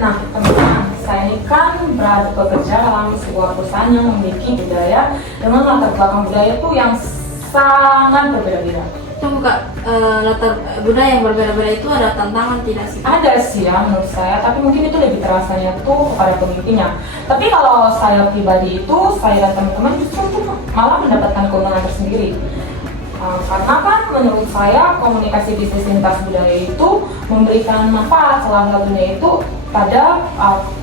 Nah, teman-teman, saya ini kan bekerja dalam sebuah perusahaan yang memiliki budaya dengan latar belakang budaya itu yang sangat berbeda-beda. Tunggu Kak, latar budaya yang berbeda-beda itu ada tantangan tidak sih? Ada sih ya menurut saya, tapi mungkin itu lebih terasanya tuh kepada pemimpinnya. Tapi kalau saya pribadi itu, saya dan teman-teman justru malah mendapatkan keuntungan tersendiri. Karena kan menurut saya komunikasi bisnis lintas budaya itu memberikan manfaat, salah satunya itu pada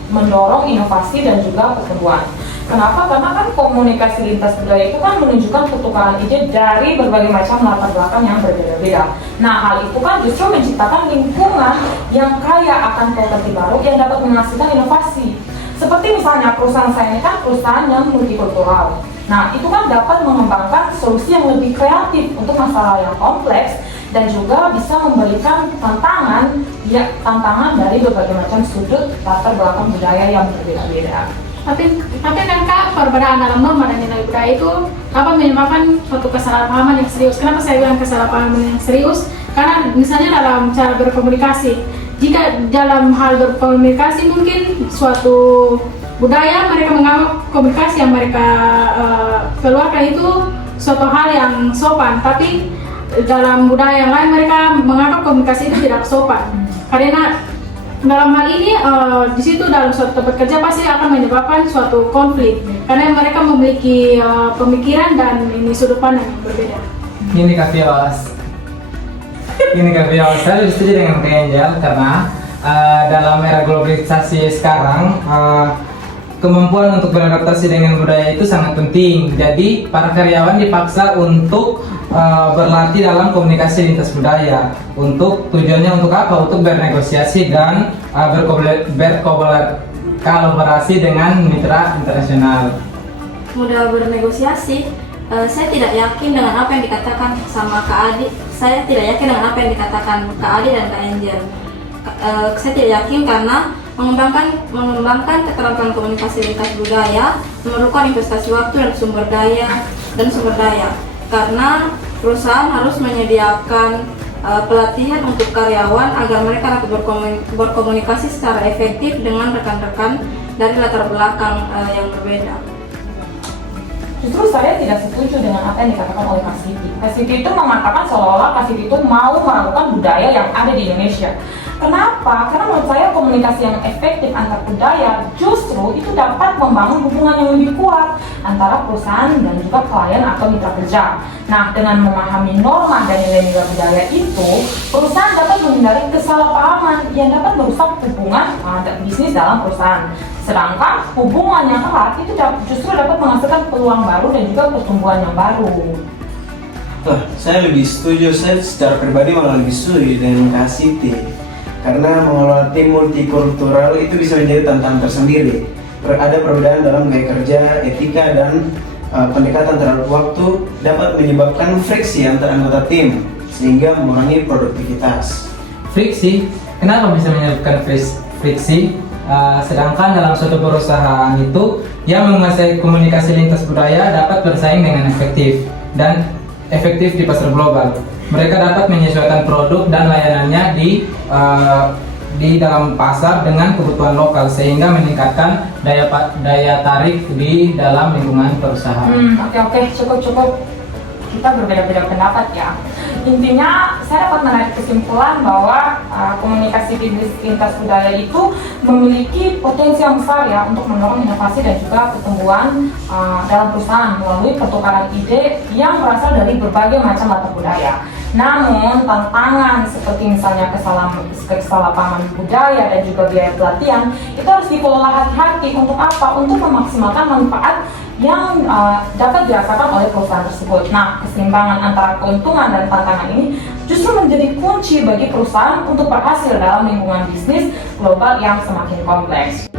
mendorong inovasi dan juga pertumbuhan. Kenapa? Karena kan komunikasi lintas budaya itu kan menunjukkan pertukaran ide dari berbagai macam latar belakang yang berbeda-beda. Nah, hal itu kan justru menciptakan lingkungan yang kaya akan potensi baru yang dapat menghasilkan inovasi. Seperti misalnya perusahaan saya ini kan perusahaan yang multikultural. Nah, itu kan dapat mengembangkan solusi yang lebih kreatif untuk masalah yang kompleks dan juga bisa memberikan tantangan dari berbagai macam sudut latar belakang budaya yang berbeda-beda. Tapi kan Kak, perbedaan dalam norma dan nilai budaya itu menyebabkan suatu kesalahpahaman yang serius. Kenapa saya bilang kesalahpahaman yang serius? Karena misalnya dalam cara berkomunikasi, jika dalam hal berkomunikasi mungkin suatu budaya mereka menganggap komunikasi yang mereka keluarkan itu suatu hal yang sopan, tapi dalam budaya yang lain mereka menganggap komunikasi itu tidak sopan. Karena dalam hal ini di situ dalam suatu tempat kerja pasti akan menyebabkan suatu konflik karena mereka memiliki pemikiran dan ini sudut pandang yang berbeda. Ini Kak Fios. Saya lebih setuju dengan Kak Angel karena dalam era globalisasi sekarang kemampuan untuk beradaptasi dengan budaya itu sangat penting. Jadi para karyawan dipaksa untuk berlatih dalam komunikasi lintas budaya. Untuk tujuannya untuk apa? Untuk bernegosiasi dan berkolaborasi dengan mitra internasional. Mudah bernegosiasi. Saya tidak yakin dengan apa yang dikatakan sama Kak Adi. Saya tidak yakin dengan apa yang dikatakan Kak Adi dan Kak Angel. Saya tidak yakin karena mengembangkan keterampilan komunikasi lintas budaya memerlukan investasi waktu dan sumber daya. Karena perusahaan harus menyediakan pelatihan untuk karyawan agar mereka dapat berkomunikasi secara efektif dengan rekan-rekan dari latar belakang yang berbeda. Justru saya tidak setuju dengan apa yang dikatakan oleh Kak Siti. Kak Siti itu mengatakan seolah-olah Kak Siti itu mau meragukan budaya yang ada di Indonesia. Kenapa? Karena menurut saya komunikasi yang efektif antar budaya justru itu dapat membangun hubungan yang lebih kuat antara perusahaan dan juga klien atau mitra kerja. Nah, dengan memahami norma dan nilai-nilai budaya itu, perusahaan dapat menghindari kesalahpahaman yang dapat merusak hubungan bisnis dalam perusahaan. Sedangkan hubungan yang erat itu justru dapat menghasilkan peluang baru dan juga pertumbuhan yang baru. Saya lebih setuju, saya secara pribadi malah lebih setuju dengan Kak Siti. Karena mengelola tim multikultural itu bisa menjadi tantangan tersendiri. Ada perbedaan dalam gaya kerja, etika, dan pendekatan terhadap waktu dapat menyebabkan friksi antar anggota tim sehingga mengurangi produktivitas. Friksi? Kenapa bisa menyebabkan friksi? Sedangkan dalam suatu perusahaan itu yang menguasai komunikasi lintas budaya dapat bersaing dengan efektif di pasar global. Mereka dapat menyesuaikan produk dan layanannya di dalam pasar dengan kebutuhan lokal sehingga meningkatkan daya tarik di dalam lingkungan perusahaan. Oke, cukup. Kita berbeda-beda pendapat ya. Intinya saya dapat menarik kesimpulan bahwa komunikasi bisnis lintas budaya itu memiliki potensi yang besar ya untuk mendorong inovasi dan juga pertumbuhan dalam perusahaan melalui pertukaran ide yang berasal dari berbagai macam latar budaya. Namun tantangan seperti misalnya kesalahpahaman budaya dan juga biaya pelatihan itu harus dikelola hati-hati untuk apa? Untuk memaksimalkan manfaat yang dapat dirasakan oleh perusahaan tersebut. Nah, keseimbangan antara keuntungan dan tantangan ini justru menjadi kunci bagi perusahaan untuk berhasil dalam lingkungan bisnis global yang semakin kompleks.